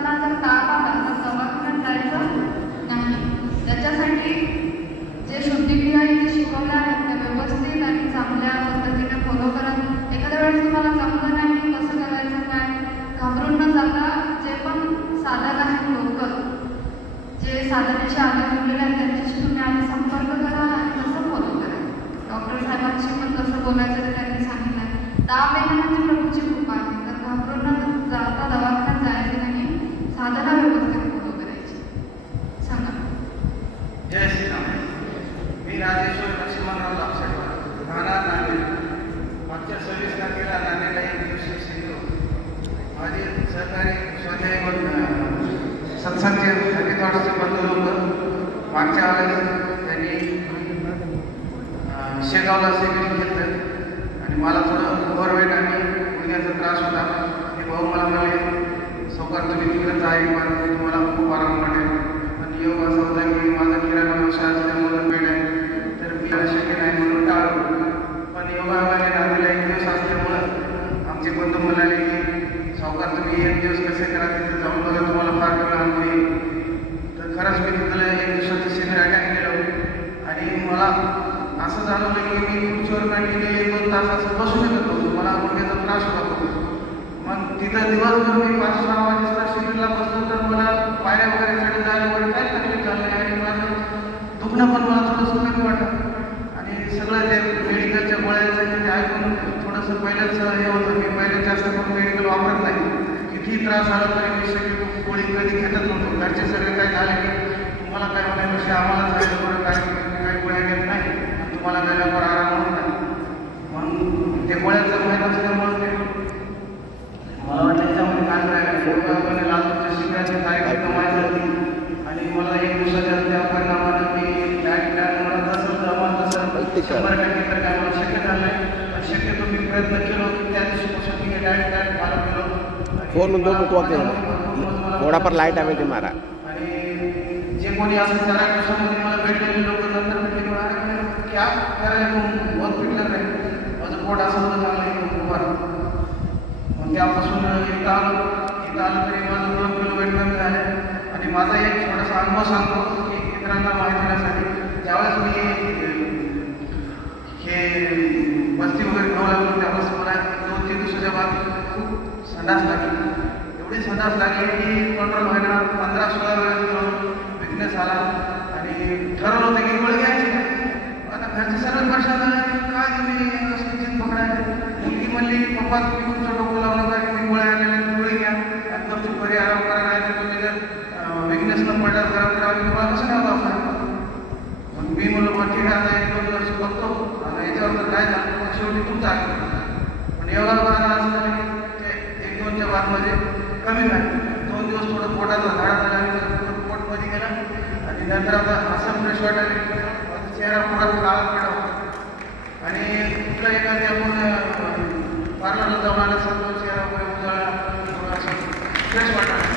असताना जर ताप आला तर दवाखान्यात जायचं नाही। त्याच्यासाठी जे शुद्धिक्रिया इथे शिकवल्या आहेत त्या व्यवस्थित आणि चांगल्या पद्धतीने फॉलो करा। एखाद्या वेळेस तुम्हाला जमलं नाही कसं करायचं काय घाबरून न जाता जे पण साधक आहेत लोक जे साधनेच्या आधार जुळलेले आहेत त्यांच्याशी तुम्ही आधी संपर्क करा आणि तसं फॉलो करा। डॉक्टर साहेबांशी पण कसं बोलायचं ते त्यांनी सांगितलं आहे। ताप येणं म्हणजे प्रभूची कृपा आहे, तर घाबरून न जाता दवाखान्यात जायचं नाही, साधना व्यवस्थित फॉलो करायची। सांगा। जय श्रीराम। मी राजेश्वर लक्ष्मणराव लापसेकर, राहणार नांदेड। मागच्या 26 तारखेला नांदेडला एक दिवसीय शिबिर माझे सहकारी स्वाध्याय सत्संगचे हरिद्वारचे बंधू लोक मागच्या वेळेस त्यांनी शेगावला शिबिर घेतलं आणि मला थोडं ओव्हरवेट आणि गुडघ्याचा त्रास होता। ते भाऊ मला म्हणाले सावकार तुम्ही तिकडंच आहे पण तुम्हाला खूप आराम वाटेल, पण योग असा होता की माझा किराणा व्यवसाय असल्यामुळे पेट आहे तर मी शक्य नाही म्हणून टाळलो। पण योगामध्ये नांदेडला एक दिवस असल्यामुळं आमचे बंधू म्हणाले की सावकार तुम्ही एक दिवस कसे करा तिथे जाऊन बघा तुम्हाला फार वेळ अनुभव येईल। तर खरंच मी तिथलं एक दिवसाचं शिबिर अटेंड केलं आणि मला असं जाणवलं की मी खुर्चीवर कंटिन्यू 1-2 तास असं बसू शकत होतो, मला गुडघ्याचा त्रास होत होता। मग तिथं दिवसभर मी 5-6 वाजता शिबिरला बसलो तर मला पायऱ्या वगैरे चढून जायला वगैरे काही तकलीफ झालं नाही आणि माझं दुखणं पण मला थोडंसं कमी वाटतं आणि सगळं ते मेडिकलच्या गोळ्याचं ते ऐकून थोडंसं पहिलंच हे होतं की पहिले जास्त करून मेडिकल वापरत नाही। किती त्रास झाला तरी मी शक्यतो गोळी कधी घेतच नव्हतो। घरचे सगळे काय झाले की तुम्हाला काय होण्यापेक्षा आम्हाला झालं बरं काय गोळ्या घेत नाही तुम्हाला गेल्यावर आराम होत नाही। मग ते गोळ्याचं माहीत असल्यामुळे ते मला वाटतं त्याच्यामध्ये काय करायला लातूरच्या शिबिराची तारीख माहीत होती आणि मला एक दिवसाच्या त्या परिणामानं मी डायट मला तसं जमा तसं 100% तर काय मला शक्य झालं नाही, पण शक्यतो मी प्रयत्न केलो की त्या दिवशीपासून मी डायट फॉलो केलो। फोन दो थोड़ा पर लाइट आवे तुम्हारा आणि जे कोणी असं 4 दिवसामध्ये मला भेटलेले लोक नंतर भेटले म्हणाले की क्या करायला तू बहुत फिटलं नाही, माझं पोट असं होतं चांगलं उभार। मग त्यापासून इथं आलं तरी माझं 2 किलो वेट कमी झालं आणि माझा एक थोडासा अनुभव सांगतो की इतरांना माहिती होण्यासाठी। ज्यावेळेस मी हे बस्ती वगैरे खाऊ लागलो त्यावेळेस मला 2-3 दिवसाच्या बाद खूप संडास लागली, एवढी संडास लागली की कंट्रोल व्हायला 15-16 वेळेस विकनेस आला आणि ठरवलं होतं की गोळी घ्यायची नाही। आता घरचे सर्व परेशान झाले काय तुम्ही असं जिद पकडायचं। मुलगी म्हणली पप्पा तुम्ही तुमचं डोकं लावू नका, तुम्ही गोळ्या आलेल्या गोळी घ्या आणि तुमची बरी आराम करा, नाही तर तुम्ही जर विकनेस न पडल्यास घरात राहावी तुम्हाला कसं नाही होता। मग मी म्हणलो मग ठीक आहे आता 1-2 वर्ष बघतो आता याच्यावर तर काय झालं मग शेवटी तुमचं आहे। पण योगाला बघायला असं झालं की ते 1-2च्या बादमध्ये कमी झालं। 2 दिवस थोडं पोटाचा झाडा झाला आणि पोटमध्ये गेला आणि नंतर आता असं फ्रेश वाटायला माझा चेहरा पुरा लाल पडला आणि कुठलं एखादी आपण पार्लरला जाऊन आल्यासारखं चेहरा वगैरे उजळला, थोडं असं फ्रेश वाटायला